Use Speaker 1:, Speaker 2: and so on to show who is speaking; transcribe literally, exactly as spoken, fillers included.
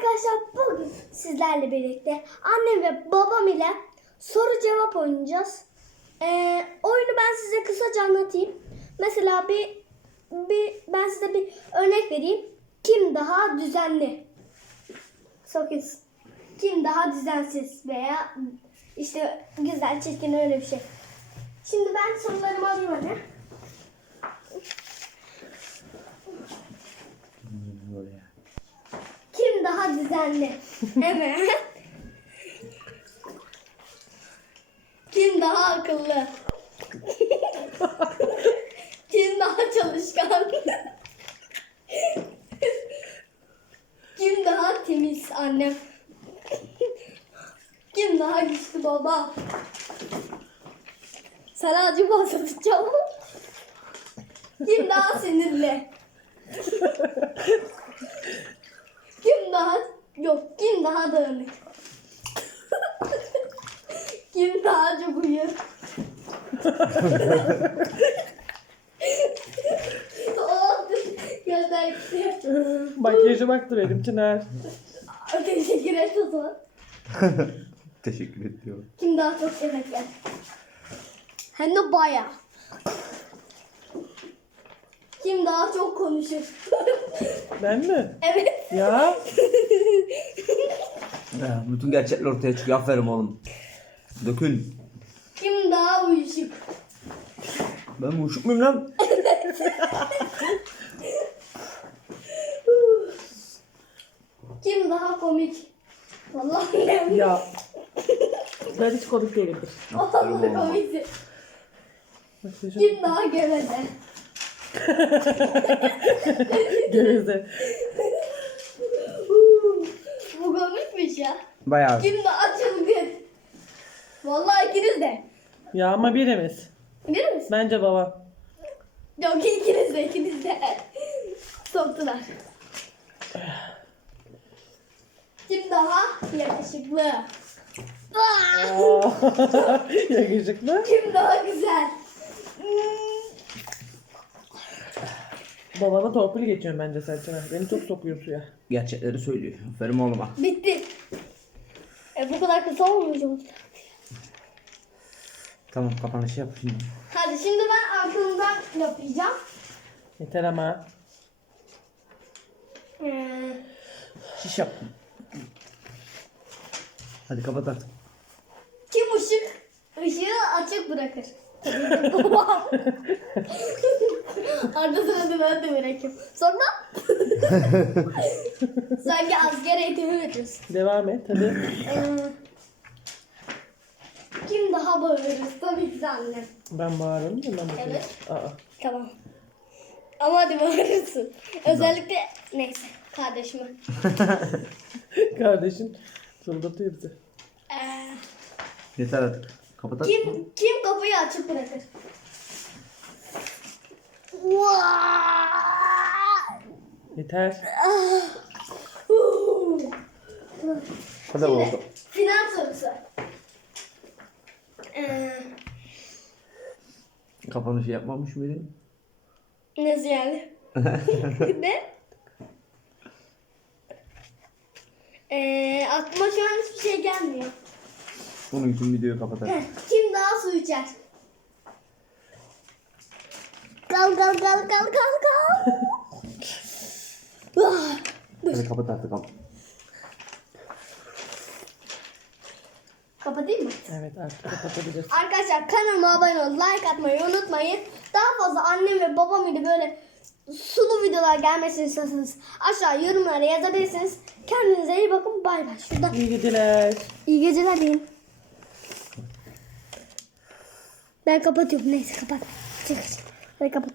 Speaker 1: Arkadaşlar bugün sizlerle birlikte annem ve babam ile soru cevap oynayacağız. Ee, oyunu ben size kısaca anlatayım. Mesela bir, bir ben size bir örnek vereyim. Kim daha düzenli? Sakız. Kim daha düzensiz veya işte güzel, çirkin, öyle bir şey. Şimdi ben sorularımı alayım anne. Kim daha düzenli? Evet. Kim daha akıllı? Kim daha çalışkan? Kim daha temiz annem? Kim daha güçlü baba? Sana acı bahsedeceğim. Kim daha sinirli? Kim daha yok kim daha dağınık? Kim daha çok uyur? Oh, gözler gitti.
Speaker 2: Makyajı baktı benim Çınar.
Speaker 1: Teşekkür et o zaman.
Speaker 3: Teşekkür ediyorum.
Speaker 1: Kim daha çok yemek yer? Hem de bayağı. Kim daha çok konuşur?
Speaker 2: Ben mi?
Speaker 1: Evet.
Speaker 2: Ya.
Speaker 3: Ya, bütün gerçekler ortaya çıkıyor. Aferin oğlum. Dökül.
Speaker 1: Kim daha uyuşuk?
Speaker 3: Ben uyuşuk muyum lan?
Speaker 1: Kim daha komik? Vallahi ne?
Speaker 2: Ya. Ben hiç komik değilimdir.
Speaker 3: Aferin
Speaker 1: Vallahi
Speaker 3: oğlum.
Speaker 1: komiksin.
Speaker 2: Makyajı
Speaker 1: Kim daha geveze?
Speaker 2: geveze.
Speaker 1: Bu komikmiş ya.
Speaker 3: Bayağı.
Speaker 1: Kim daha çılgın? Vallahi ikiniz de.
Speaker 2: Ya ama birimiz.
Speaker 1: Bilir misin?
Speaker 2: Bence baba.
Speaker 1: Yok ikiniz de ikiniz de. Soktular. Kim daha yakışıklı?
Speaker 2: Aa, yakışıklı.
Speaker 1: Kim daha güzel?
Speaker 2: Babana torpil geçiyorum bence sen Çınar. Beni çok sokuyor suya.
Speaker 3: Gerçekleri söylüyor. Aferin oğluma.
Speaker 1: Bitti. E bu kadar kısa olmuyor mu?
Speaker 3: Tamam, kapanışı yap şimdi.
Speaker 1: Hadi şimdi ben arkamdan yapacağım.
Speaker 2: Yeter ama.
Speaker 1: Ee,
Speaker 3: Şiş yap. Hadi kapat artık.
Speaker 1: kim ışık ışığı açık bırakır? Tabii ki babam. Arada sırada ben de bırakıyorum. Sonra sanki asker eğitimi veriyorsun.
Speaker 2: Devam et hadi.
Speaker 1: Ee, kim daha bağırır? Tabii ki de annem.
Speaker 2: Ben bağırırım da ben bakayım.
Speaker 1: Evet.
Speaker 2: Aa.
Speaker 1: Tamam. Ama hadi bağırırsın. Özellikle neyse kardeşime.
Speaker 2: Kardeşin çıldırtıyor bizi.
Speaker 1: Ee,
Speaker 3: Yeter artık. Kapat artık.
Speaker 1: kim kim kapıyı açık bırakır?
Speaker 2: Yeter.
Speaker 3: Hadi oldu.
Speaker 1: Final sorusu. Ee,
Speaker 3: Kapanışı yapmamış mıydın?
Speaker 1: nasıl yani? Ne? Ee, aklıma şu an hiçbir şey gelmiyor.
Speaker 3: Onun için videoyu kapat artık.
Speaker 1: Heh, kim daha su içer? Kal kal kal kal kal kal. Ah,
Speaker 3: Hadi kapat artık. Kapat.
Speaker 1: kapatayım mı?
Speaker 2: Evet artık kapatabilirsin.
Speaker 1: Arkadaşlar kanalıma abone olup like atmayı unutmayın. Daha fazla annem ve babam ile böyle sulu videolar gelmesini istiyorsanız aşağı yorumlara yazabilirsiniz. Kendinize iyi bakın. Bay bay. Şurada.
Speaker 2: İyi geceler.
Speaker 1: İyi geceler deyin. Ben kapatıyorum. Neyse kapat. Çık. Hadi kapat.